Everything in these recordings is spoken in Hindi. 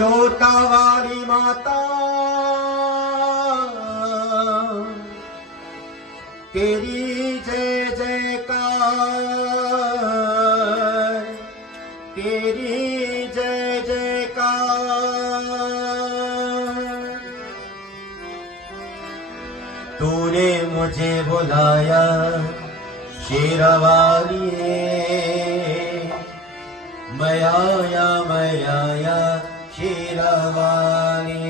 जोता वाली माता तेरी जय जयकार, तेरी जय जयकार। तूने मुझे बुलाया शेरवाली, मैं आया शेरवाली।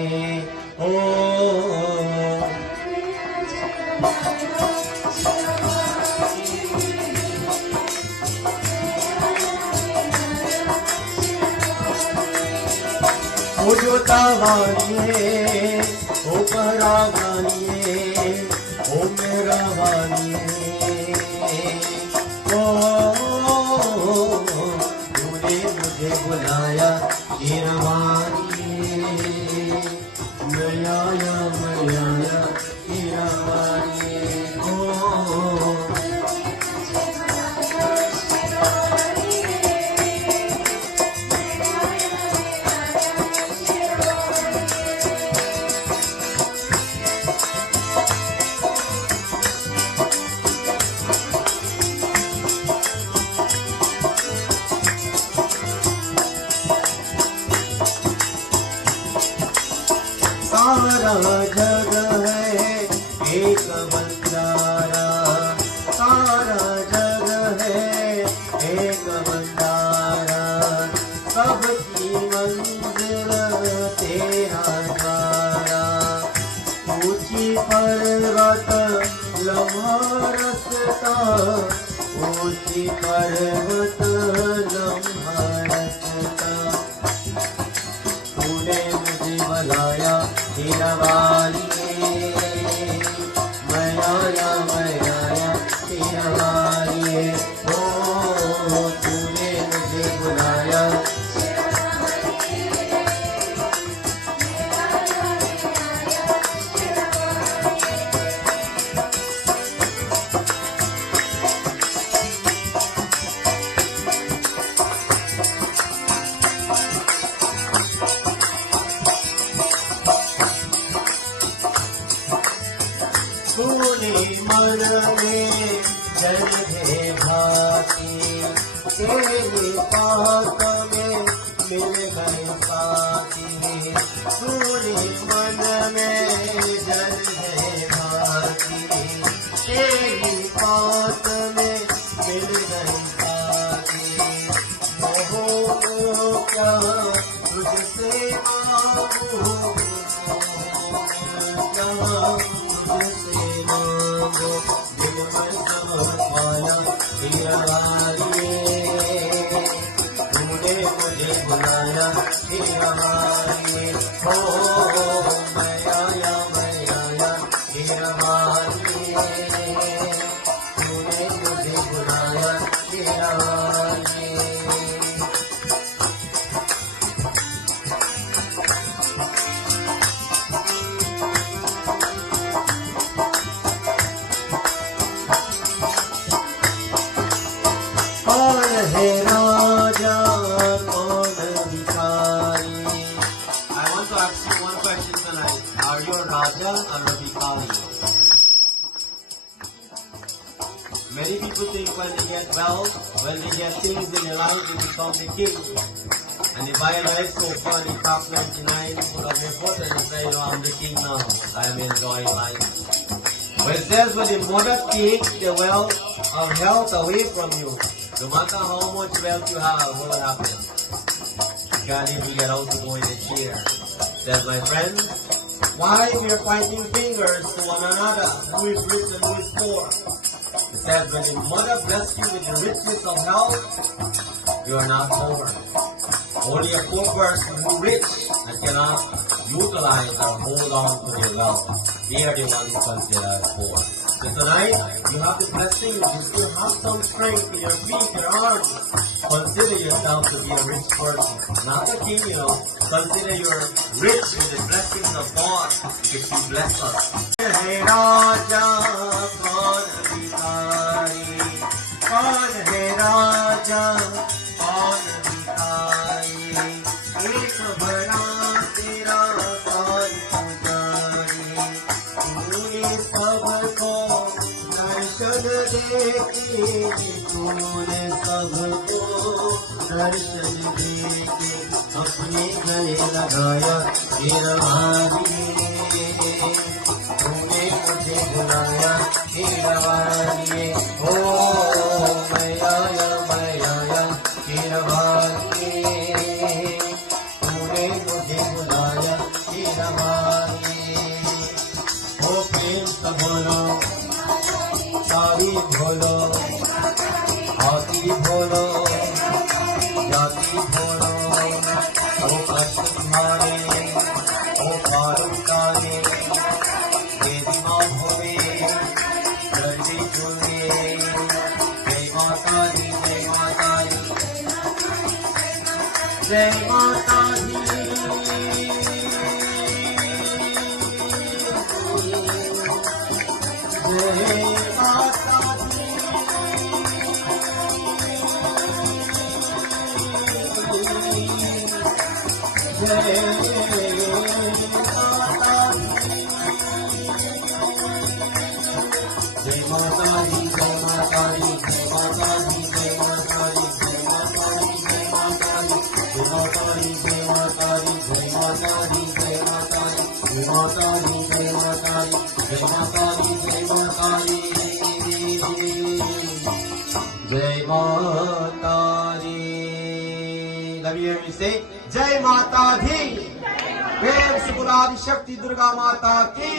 ओ जोता वालिए, ओ परा वालिए, ओ मेरा वालिए। ओ तूने मुझे बुलाया शेरवालिए, मैं आया शेरवालिए। ओ सारा जग है एक बंजारा, सारा जग है एक बंजारा। सबकी मंजिल तेरा द्वारा, ऊंची पर्वत लम्हा रस्ता, ऊंची पर्वत लम्हा रस्ता। तूने मुझे बुलाया शेरवालिए, मैं आया शेरवालिए। ओ तूने मुझे बुलाया तूने मन में जल है भाती, तेरे पास में मिल गए साथी। तूने मन में जल है भाती, तेरे पास में मिल गए साथी। मोहो क्या तुझसे मांगू, दिल में समझ पाया शेरवालिए, तूने मुझे बुलाया शेरवालिए। हो मैं आया शेरवालिए, तूने मुझे बुलाया शेरवालिए। कौन है राजा कौन भिखारी? I want to ask you one question tonight. Are you a Raja or a Bhikari? Many people think when they get wealth, when they get things in their life, they become the king. And they buy a nice sofa, they top 99, put up their foot and they say, I'm the king now. I am enjoying life. But it says when the mother takes the wealth of health away from you, no matter how much wealth you have, what will happen? You can't even get out to go in a chair. Says my friend, why we are pointing fingers to one another? Who is rich and who is poor? It says when the mother blesses you with the richness of health, you are not poor. Only a poor person who is rich and cannot utilize or hold on to their wealth, they are the ones considered as poor. So tonight, you have the blessing, you still have some strength in your feet, your arms. Consider yourself to be a rich person. Not a king, you know. Consider you're rich with the blessings of God, which He bless us. Hey Raja, कौन भिखारी? कौन है राजा, कौन भिखारी? एक बड़ा लेके तूने सबको दर्शन देके अपने गले लगाया हीरवानी तूने मुझे बुलाया हीरवानी ओ मैं आया हीरवानी तूने मुझे बुलाया हीरवानी ओ प्रेम से बोलो सारी बोलो हाथी बोलो जाति बोलो ओ कष्ट तुम्हारे ओ पारुकारे ये दिमाग होवे जल्दी चुने जय माता दी जय माता दी जय माता दी जय माता दी जय माता दी जय माता दी जय माता दी जय माता दी जय माता दी जय माता दी जय माता दी जय माता दी जय माता दी जय माता दी जय माता दी जय माता दी जय माता दी जय माता दी Love you hear me say जय माता दी प्रेम से बुला शक्ति दुर्गा माता की